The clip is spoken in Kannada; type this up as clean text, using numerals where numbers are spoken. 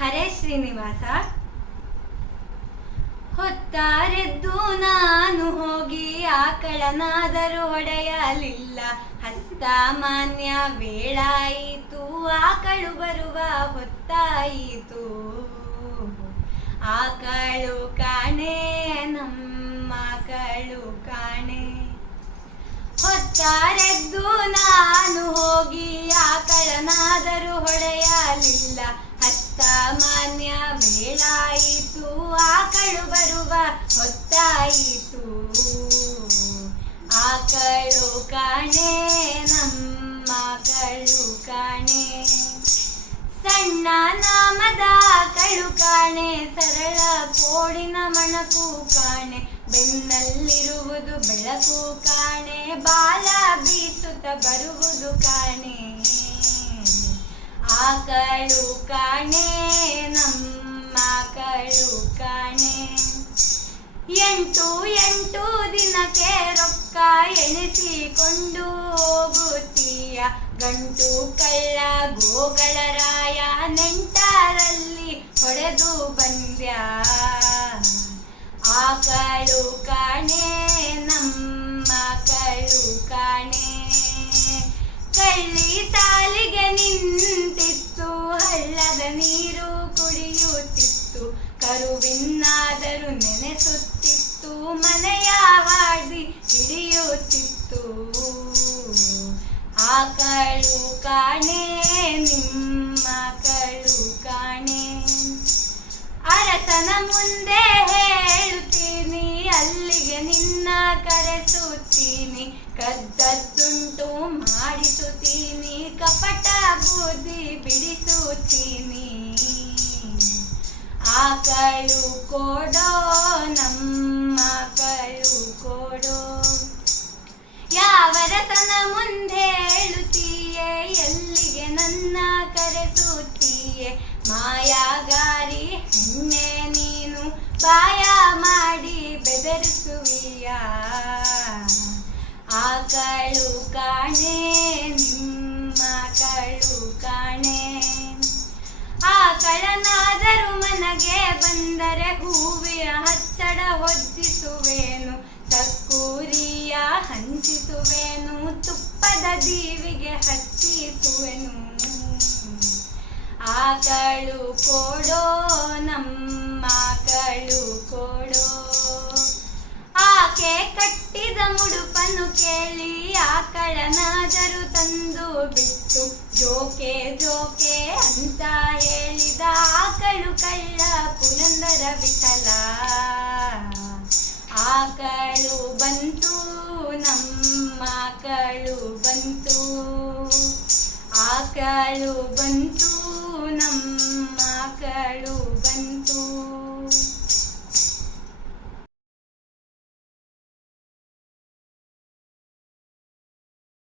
ಹರೇ ಶ್ರೀನಿವಾಸ. ಹೊತ್ತಾರೆದ್ದು ನಾನು ಹೋಗಿ ಆಕಳನಾದರೂ ಹೊಡೆಯಲಿಲ್ಲ. ಹಸ್ತಮಾನ್ಯ ವೇಳಾಯಿತು, ಆಕಳು ಬರುವ ಹೊತ್ತಾಯಿತು. ಆಕಳು ಕಾಣೆ ನಮ್ಮ ಆಕಳು ಕಾಣೆ. ಹೊತ್ತಾರೆದ್ದು ನಾನು ಹೋಗಿ ಆಕಳನಾದರೂ ಹೊಡೆಯಲಿಲ್ಲ. ಹಸ್ತಮಾನ್ಯ ವೇಳಾಯಿತು, ಆಕಳು ಬರುವ ಹೊತ್ತಾಯಿತು. ಆಕಳು ಕಾಣೆ ನಮ್ಮ ಆಕಳು ಕಾಣೆ. ಸಣ್ಣ ನಾಮದ ಆಕಳು ಕಾಣೆ, ಸರಳ ಕೋಡಿನ ಮಣಕು ಕಾಣೆ. ಬೆನ್ನಲ್ಲಿರುವುದು ಬೆಳಕು ಕಾಣೆ, ಬಾಲ ಬೀಸುತ್ತ ಬರುವುದು ಕಾಣೆ. ಆಕಳು ಕಾಣೆ ನಮ್ಮ ಆಕಳು ಕಾಣೆ. 8 ದಿನಕ್ಕೆ ರೊಕ್ಕ ಎಣಿಸಿಕೊಂಡು ಹೋಗುತ್ತೀಯ. ಗಂಟು ಕಳ್ಳ ಗೋಗಳ ರಾಯ, ನೆಂಟರಲ್ಲಿ ಹೊಡೆದು ಬಂದ್ಯ. ಆಕಳು ಕಾಣೆ ನಮ್ಮ ಆಕಳು ಕಾಣೆ. ಕಳ್ಳಿ ಸಾಲಿಗೆ ನಿಂತಿತ್ತು, ಹಳ್ಳದ ನೀರು ಕುಡಿಯುತ್ತಿತ್ತು. ಕರುವಿನಾದರೂ ನೆನೆಸುತ್ತಿತ್ತು, ಮನೆಯ ಹಾದಿ ಹಿಡಿಯುತ್ತಿತ್ತು. ಆಕಳು ಕಾಣೆ ನಿಮ್ಮ ಆಕಳು ಕಾಣೆ. ಅರಸನ ಮುಂದೆ ಹೇಳುತ್ತೀನಿ, ಅಲ್ಲಿಗೆ ನಿನ್ನ ಕರೆಸುತ್ತೀನಿ. ಕದ್ದದ್ದುಂಟು ಮಾಡಿಸುತ್ತೀನಿ, ಕಪಟ ಬುದ್ಧಿ ಬಿಡಿಸುತ್ತೀನಿ. ಆಕಳು ಕೊಡೋ ನಮ್ಮ ಆಕಳು ಕೊಡೋ. ಯಾವರಸನ ಮುಂದೆ ಹೇಳುತ್ತೀಯೇ, ಎಲ್ಲಿಗೆ ನನ್ನ ಕರೆಸುತ್ತೀಯೇ. ಮಾಯಾಗಾರಿ ಹೆಣ್ಣೆ ನೀನು, ಬಾಯ ಮಾಡಿ ಬೆದರಿಸುವಿಯ. ಆಕಳು ಕಾಣೆ ನಿಮ್ಮ ಆಕಳು ಕಾಣೆ. ಆಕಳನಾದರೂ ಮನಗೆ ಬಂದರೆ ಹೂವಿನ ಹಚ್ಚಡ ಹೊದ್ದಿಸುವೇನು. ಸಕ್ಕೂರಿಯ ಹಂಚಿಸುವೆನು, ತುಪ್ಪದ ದೀವಿಗೆ ಹಚ್ಚಿಸುವೆನು. ಆಕಳು ಕೊಡೋ ನಮ್ಮ ಆಕಳು ಕೊಡೋ. ಆಕೆ ಕಟ್ಟಿದ ಮುಡುಪನ್ನು ಕೇಳಿ ಆಕಳನಾದರೂ ತಂದು ಬಿಟ್ಟು. ಜೋಕೆ ಜೋಕೆ ಅಂತ ಹೇಳಿದ ಆಕಳು ಕಳ್ಳ ಪುರಂದರ ವಿಠಲ. ಆಕಳು ಬಂತು ನಮ್ಮ ಆಕಳು ಬಂತು, ಆಕಳು ಬಂತು.